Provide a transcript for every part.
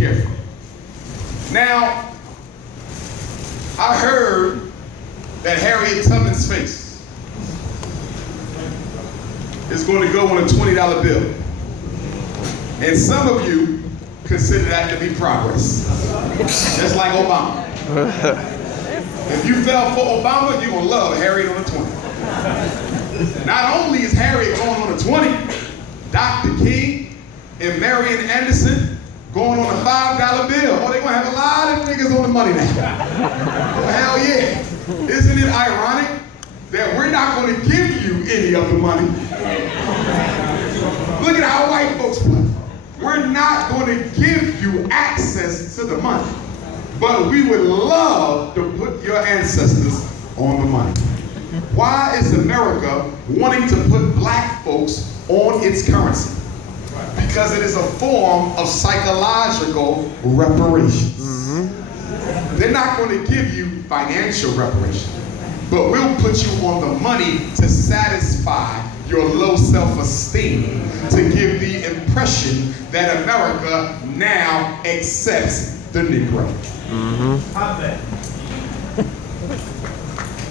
careful. Now, I heard that Harriet Tubman's face is going to go on a $20 bill. And some of you consider that to be progress. Just like Obama. If you fell for Obama, you're going to love Harriet on a 20. Not only is Harriet going on a 20, Dr. King and Marian Anderson going on a $5 bill. Oh, they're going to have a lot of niggas on the money now. Oh, hell yeah. Isn't it ironic that we're not going to give you any of the money? Look at how white folks play. We're not going to give you access to the money, but we would love to put your ancestors on the money. Why is America wanting to put black folks on its currency? Because it is a form of psychological reparations. They're not going to give you financial reparations, but we'll put you on the money to satisfy your low self-esteem, to give the impression that America now accepts the Negro.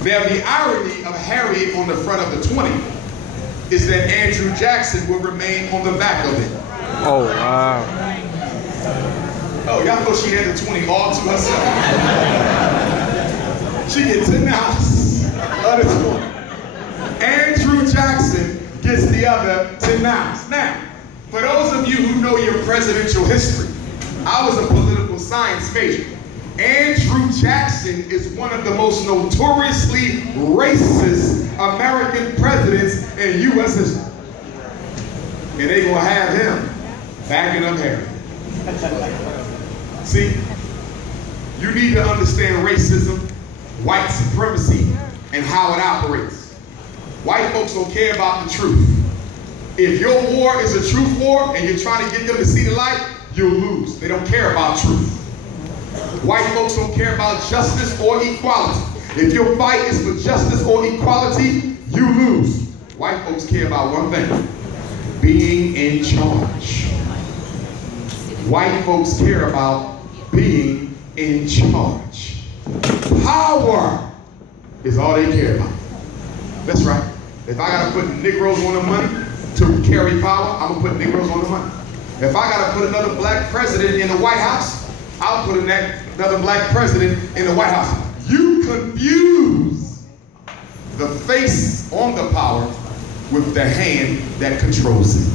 Now, the irony of Harriet on the front of the 20 is that Andrew Jackson will remain on the back of it. Oh, wow. Oh, y'all know she had the 20 all to herself. She gets $10 of the 20. Andrew Jackson gets the other $10. Now, for those of you who know your presidential history, I was a political science major. Andrew Jackson is one of the most notoriously racist American presidents in U.S. history. And they gonna have him backing up Harry. See, you need to understand racism, white supremacy, and how it operates. White folks don't care about the truth. If your war is a truth war and you're trying to get them to see the light, you'll lose. They don't care about truth. White folks don't care about justice or equality. If your fight is for justice or equality, you lose. White folks care about one thing: being in charge. White folks care about being in charge. Power is all they care about. That's right. If I gotta put Negroes on the money to carry power, I'm gonna put Negroes on the money. If I gotta put another black president in the White House, I'll put another black president in the White House. You confuse the face on the power with the hand that controls it.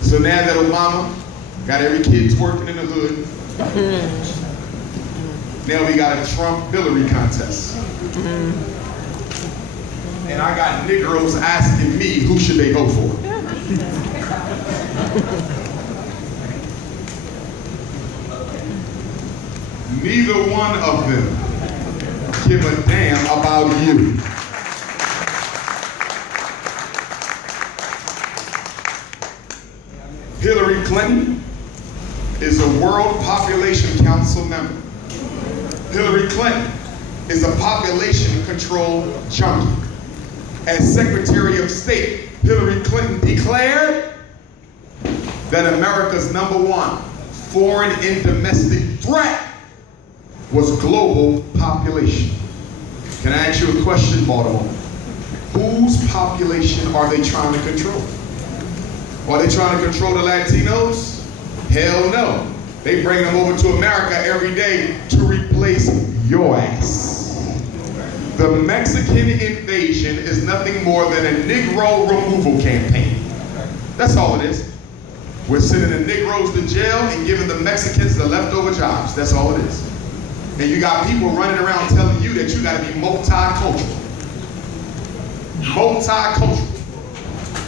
So now that Obama got every kid twerking in the hood, now we got a Trump-Hillary contest. And I got Negroes asking me who should they vote for. Neither one of them give a damn about you. Hillary Clinton is a World Population Council member. Hillary Clinton is a population control junkie. As Secretary of State, Hillary Clinton declared that America's #1 foreign and domestic threat was global population. Can I ask you a question, Baltimore? Whose population are they trying to control? Are they trying to control the Latinos? Hell no. They bring them over to America every day to replace your ass. The Mexican invasion is nothing more than a Negro removal campaign. That's all it is. We're sending the Negroes to jail and giving the Mexicans the leftover jobs. That's all it is. And you got people running around telling you that you got to be multicultural. Multicultural.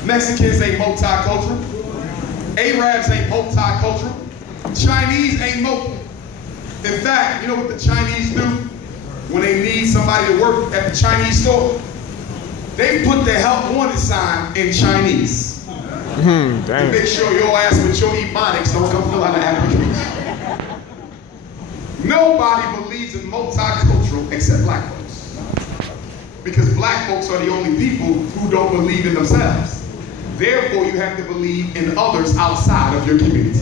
Mexicans ain't multicultural. Arabs ain't multicultural. Chinese ain't In fact, you know what the Chinese do when they need somebody to work at the Chinese store? They put the help wanted sign in Chinese. To make sure your ass with your ebonics don't come from other Africans. Nobody believes in multicultural except black folks. Because black folks are the only people who don't believe in themselves. Therefore, you have to believe in others outside of your community.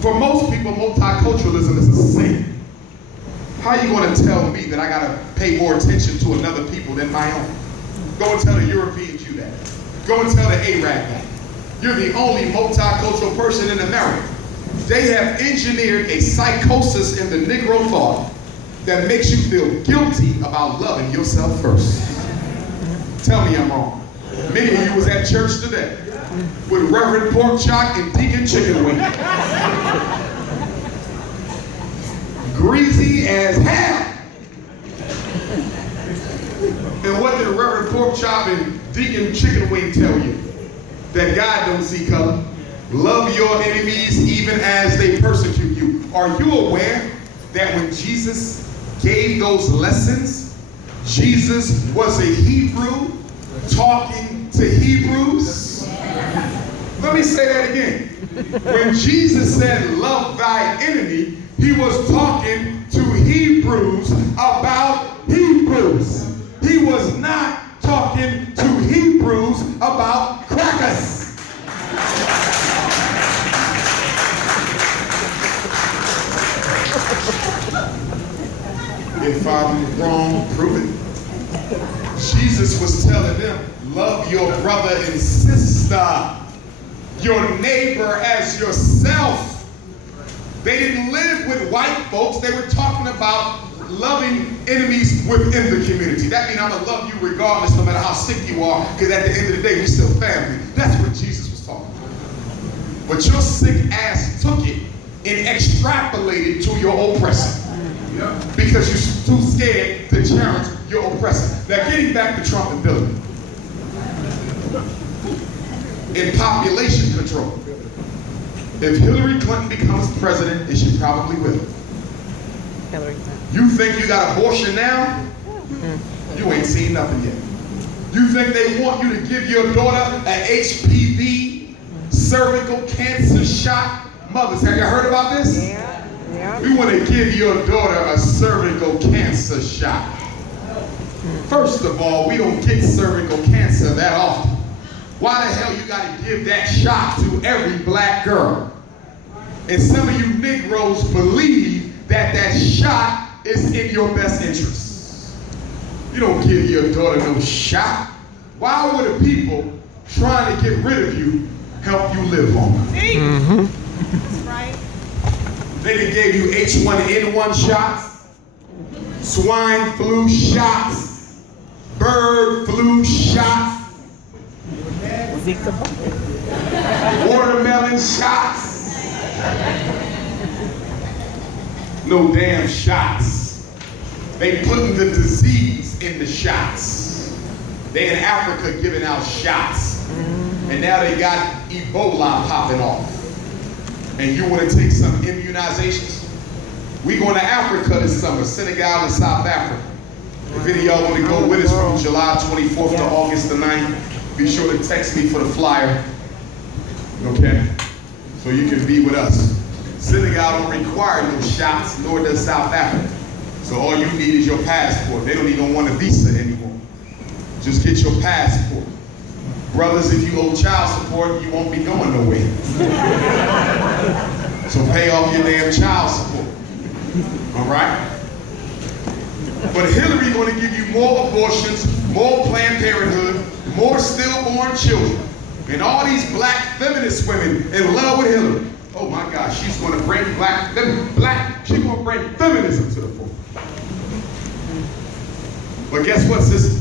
For most people, multiculturalism is a sin. How are you going to tell me that I got to pay more attention to another people than my own? Go and tell the Europeans you that. Go and tell the Arab that. You're the only multicultural person in America. They have engineered a psychosis in the Negro thought that makes you feel guilty about loving yourself first. Tell me I'm wrong. Many of you was at church today with Reverend Pork Chop and Deacon Chicken Wing. Greasy as hell. And what did Reverend Pork Chop and Deacon Chicken Wing tell you? That God don't see color. Love your enemies even as they persecute you. Are you aware that when Jesus gave those lessons, Jesus was a Hebrew talking to Hebrews? Let me say that again. When Jesus said, love thy enemy, he was talking to Hebrews about Hebrews. He was not talking to Hebrews about crackers. If I'm wrong, prove it. Jesus was telling them, love your brother and sister, your neighbor as yourself. They didn't live with white folks. They were talking about loving enemies within the community. That means I'm going to love you regardless, no matter how sick you are, because at the end of the day, we're still family. That's what Jesus was talking about. But your sick ass took it and extrapolated to your oppressor. Because you're too scared to challenge your oppressor. Now, getting back to Trump and Hillary. In population control. If Hillary Clinton becomes president, and she probably will. You think you got abortion now? You ain't seen nothing yet. You think they want you to give your daughter an HPV cervical cancer shot? Mothers, have you heard about this? Yeah. We want to give your daughter a cervical cancer shot. First of all, we don't get cervical cancer that often. Why the hell you got to give that shot to every black girl? And some of you Negroes believe that that shot is in your best interest. You don't give your daughter no shot. Why would the people trying to get rid of you help you live longer? That's right. They done gave you H1N1 shots, swine flu shots, bird flu shots, watermelon shots. No damn shots. They putting the disease in the shots. They in Africa giving out shots. And now they got Ebola popping off. And you want to take some immunizations? We going to Africa this summer, Senegal and South Africa. If any of y'all want to go with us from July 24th to August the 9th, be sure to text me for the flyer, okay? So you can be with us. Senegal don't require no shots, nor does South Africa. So all you need is your passport. They don't even want a visa anymore. Just get your passport. Brothers, if you owe child support, you won't be going nowhere. So pay off your damn child support. All right? But Hillary going to give you more abortions, more Planned Parenthood, more stillborn children. And all these black feminist women in love with Hillary. Oh my gosh, she's going to bring she's going to bring feminism to the fore. But guess what, sister?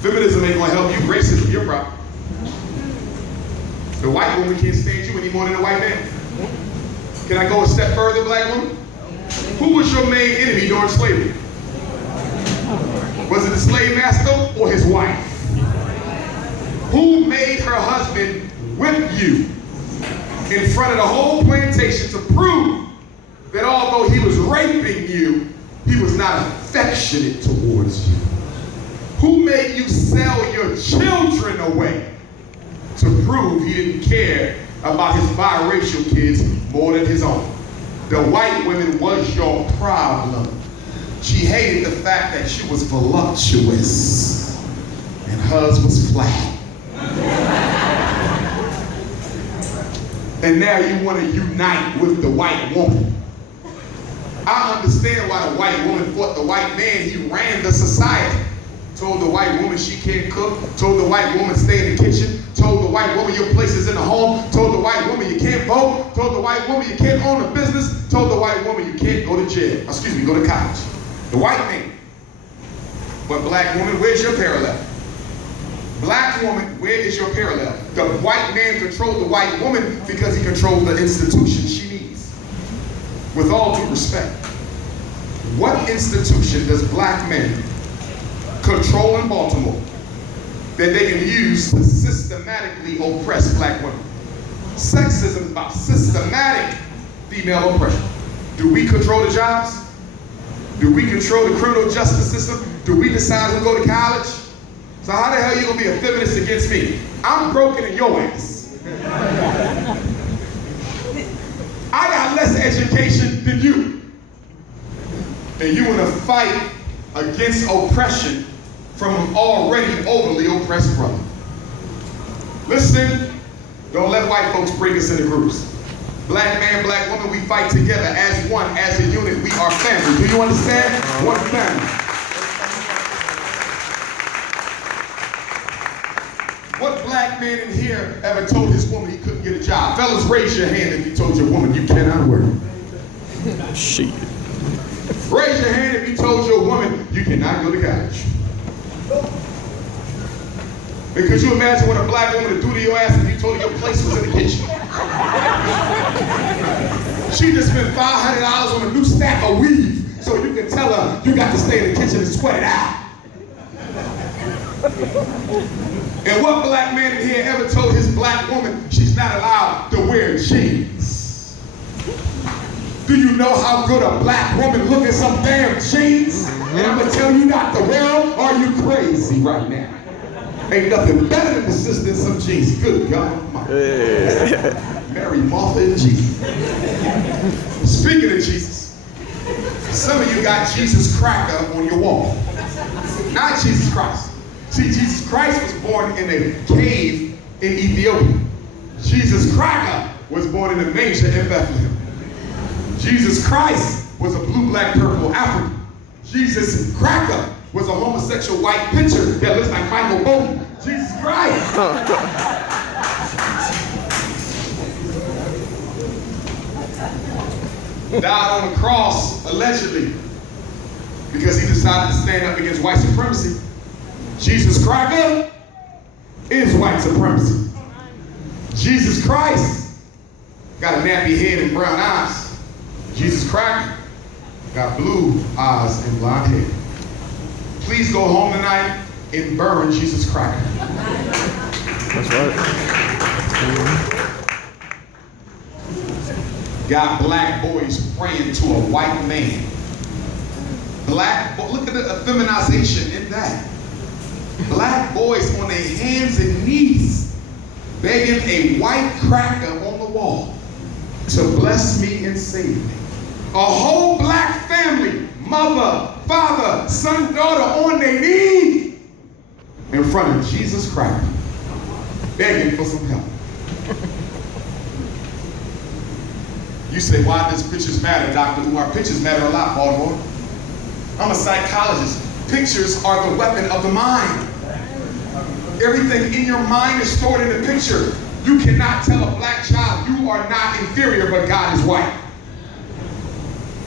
Feminism ain't going to help you. Racism, your problem. The white woman can't stand you any more than the white man. Can I go a step further, black woman? Who was your main enemy during slavery? Was it the slave master or his wife? Who made her husband whip you in front of the whole plantation to prove that although he was raping you, he was not affectionate towards you? Who made you sell your children away to prove he didn't care about his biracial kids more than his own? The white woman was your problem. She hated the fact that she was voluptuous and hers was flat. And now you want to unite with the white woman. I understand why the white woman fought the white man. He ran the society. Told the white woman she can't cook. Told the white woman stay in the kitchen. Told the white woman your place is in the home. Told the white woman you can't vote. Told the white woman you can't own a business. Told the white woman you can't go to jail. Excuse me, go to college. The white man. But black woman, where's your parallel? Black woman, where is your parallel? The white man controls the white woman because he controls the institution she needs. With all due respect, what institution does black men control in Baltimore that they can use to systematically oppress black women? Sexism is about systematic female oppression. Do we control the jobs? Do we control the criminal justice system? Do we decide who go to college? So how the hell are you gonna be a feminist against me? I'm broken in your ass. I got less education than you. And you wanna fight against oppression from an already overly oppressed brother. Listen, don't let white folks bring us into groups. Black man, black woman, we fight together as one, as a unit. We are family. Do you understand? One family. What black man in here ever told his woman he couldn't get a job? Fellas, raise your hand if you told your woman you cannot work. Shit. Raise your hand if you told your woman you cannot go to college. And could you imagine what a black woman would do to your ass if you told her your place was in the kitchen? She just spent $500 on a new stack of weave so you can tell her you got to stay in the kitchen and sweat it out. And what black man in here ever told his black woman she's not allowed to wear jeans? Do you know how good a black woman look in some damn jeans? And I'm gonna tell you not to wear them, or are you crazy right now? Ain't nothing better than the sister in some jeans. Good God. Mary, Martha, and Jesus. Speaking of Jesus, some of you got Jesus Cracker on your wall. Not Jesus Christ. See, Jesus Christ was born in a cave in Ethiopia. Jesus Cracker was born in a manger in Bethlehem. Jesus Christ was a blue, black, purple African. Jesus Cracker was a homosexual white pitcher that looks like Michael Bolton. Jesus Christ. Died on the cross, allegedly, because he decided to stand up against white supremacy. Jesus Cracker is white supremacy. Jesus Christ got a nappy head and brown eyes. Jesus Cracker got blue eyes and blonde hair. Please go home tonight and burn Jesus Cracker. That's right. Got black boys praying to a white man. Look at the feminization in that. Black boys on their hands and knees begging a white cracker on the wall to bless me and save me. A whole black family, mother, father, son, daughter on their knees in front of Jesus Cracker, begging for some help. You say, why does pictures matter, Dr. Umar? Pictures matter a lot, Baltimore. I'm a psychologist. Pictures are the weapon of the mind. Everything in your mind is stored in a picture. You cannot tell a black child you are not inferior, but God is white.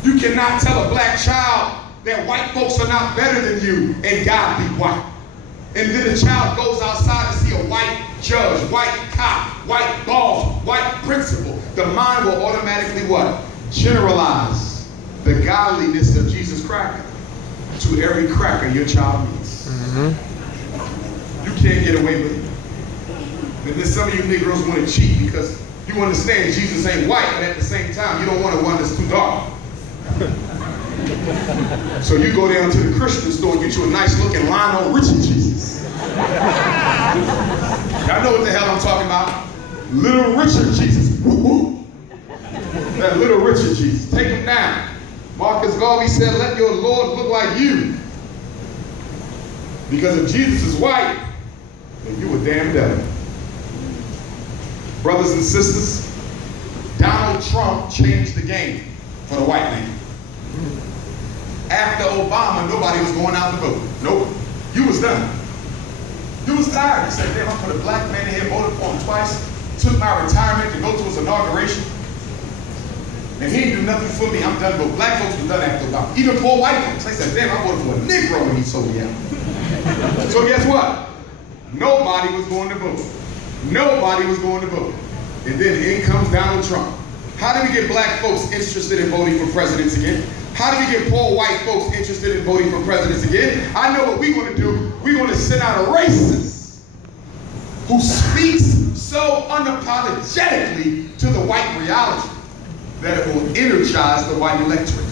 You cannot tell a black child that white folks are not better than you and God be white. And then the child goes outside to see a white judge, white cop, white boss, white principal. The mind will automatically what? Generalize the godliness of Jesus Cracker to every cracker your child needs. You can't get away with it. And then some of you Negroes want to cheat because you understand Jesus ain't white, but at the same time, you don't want one that's too dark. So you go down to the Christian store and get you a nice looking Lionel Richie Jesus. Y'all know what the hell I'm talking about. Little Richard Jesus. Woo-hoo. That Little Richard Jesus. Take him down. Marcus Garvey said, let your Lord look like you. Because if Jesus is white, then you a damn devil. Brothers and sisters, Donald Trump changed the game for the white man. After Obama, nobody was going out to vote. Nope. You was done. You was tired. You said, damn, I put a black man in here, voted for him twice, took my retirement to go to his inauguration, and he didn't do nothing for me. I'm done. But black folks were done after Obama. Even poor white folks. They said, damn, I voted for a Negro when he sold me out. So guess what? Nobody was going to vote. Nobody was going to vote. And then in comes Donald Trump. How do we get black folks interested in voting for presidents again? How do we get poor white folks interested in voting for presidents again? I know what we're going to do. We're going to send out a racist who speaks so unapologetically to the white reality that it will energize the white electorate.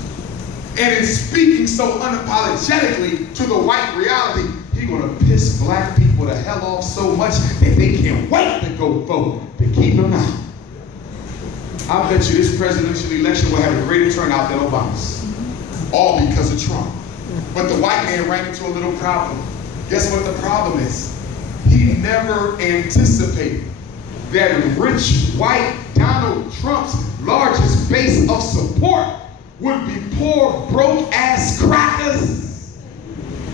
And in speaking so unapologetically to the white reality, he's going to piss black people the hell off so much that they can't wait to go vote to keep them out. I bet you this presidential election will have a greater turnout than Obama's. All because of Trump. But the white man ran into a little problem. Guess what the problem is? He never anticipated that rich white Donald Trump's largest base of support would be poor, broke ass crackers.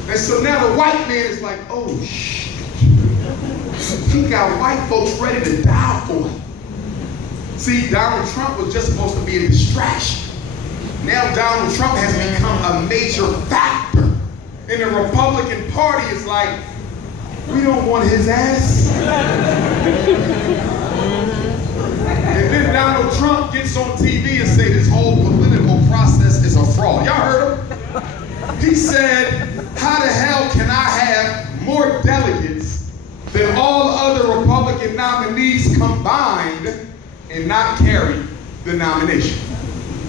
And so now the white man is like, oh shit. He got white folks ready to die for him. See, Donald Trump was just supposed to be a distraction. Now Donald Trump has become a major factor. And the Republican Party is like, we don't want his ass. And then Donald Trump gets on TV and say this whole political process is a fraud. Y'all heard him? He said, how the hell can I have more delegates than all other Republican nominees combined and not carry the nomination?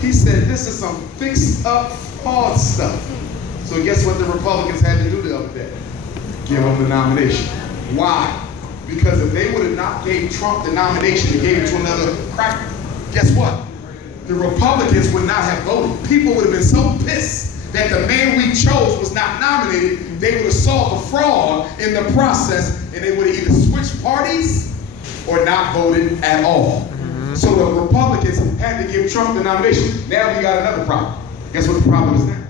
He said, this is some fixed up fraud stuff. So guess what the Republicans had to do the other day? Give him the nomination. Why? Because if they would have not gave Trump the nomination and gave it to another cracker, guess what? The Republicans would not have voted. People would have been so pissed that the man we chose was not nominated, they would have saw the fraud in the process and they would have either switched parties or not voted at all. So the Republicans had to give Trump the nomination. Now we got another problem. Guess what the problem is now?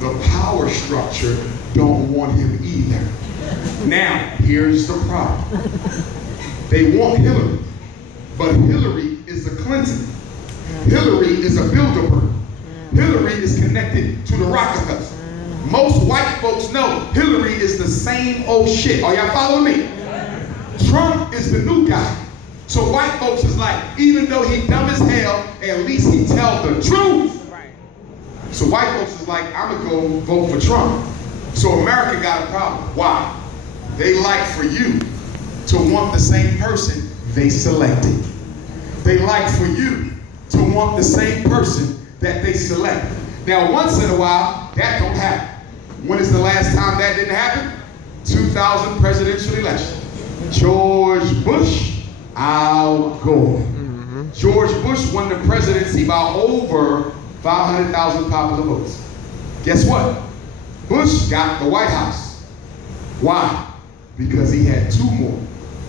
The power structure don't want him either. Now, here's the problem. They want Hillary, but Hillary is a Clinton. Hillary is a Bilderberg. Hillary is connected to the Rockefellers. Most white folks know Hillary is the same old shit. Are y'all following me? Trump is the new guy. So white folks is like, even though he dumb as hell, at least he tell the truth. So white folks is like, I'm gonna go vote for Trump. So America got a problem. Why? They like for you to want the same person they selected. They like for you to want the same person that they selected. Now once in a while, that don't happen. When is the last time that didn't happen? 2000 presidential election. George Bush, Al Gore. George Bush won the presidency by over 500,000 popular votes. Guess what? Bush got the White House. Why? Because he had 2 more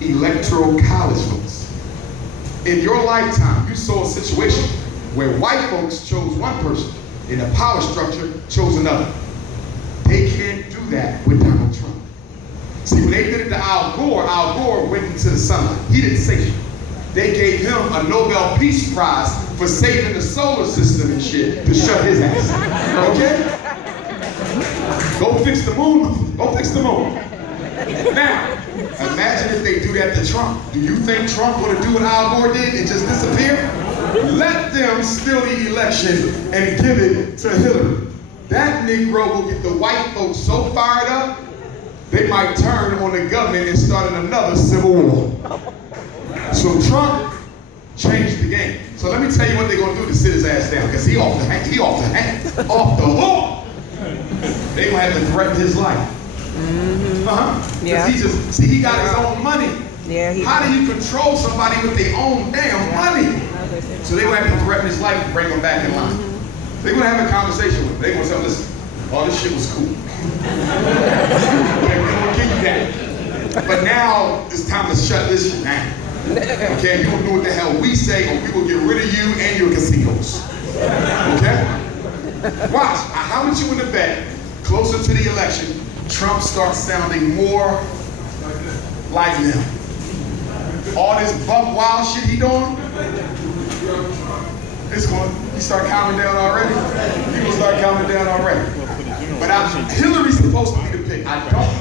electoral college votes. In your lifetime, you saw a situation where white folks chose one person and the power structure chose another. They can't do that with Donald Trump. See, when they did it to Al Gore went into the sunlight. He didn't say shit. They gave him a Nobel Peace Prize for saving the solar system and shit to shut his ass. Okay? Go fix the moon. Go fix the moon. Now, imagine if they do that to Trump. Do you think Trump would do what Al Gore did and just disappear? Let them steal the election and give it to Hillary. That Negro will get the white folks so fired up, they might turn on the government and start another civil war. So Trump changed the game. So let me tell you what they're gonna do to sit his ass down, because he off the hook. They're gonna have to threaten his life. Yeah. Because he got his own money. Yeah. How do you control somebody with their own damn money? So they're gonna have to threaten his life and bring him back in line. They're gonna have a conversation with him. They're gonna say, listen, all this shit was cool. We're gonna give you that. But now it's time to shut this shit down. Okay, you gonna do what the hell we say, or we will get rid of you and your casinos. Okay? Watch, how would you in the bet, closer to the election, Trump starts sounding more like him? All this buck wild shit he doing, it's going, he start calming down already. People start calming down already. But Hillary's supposed to be the pick. I don't think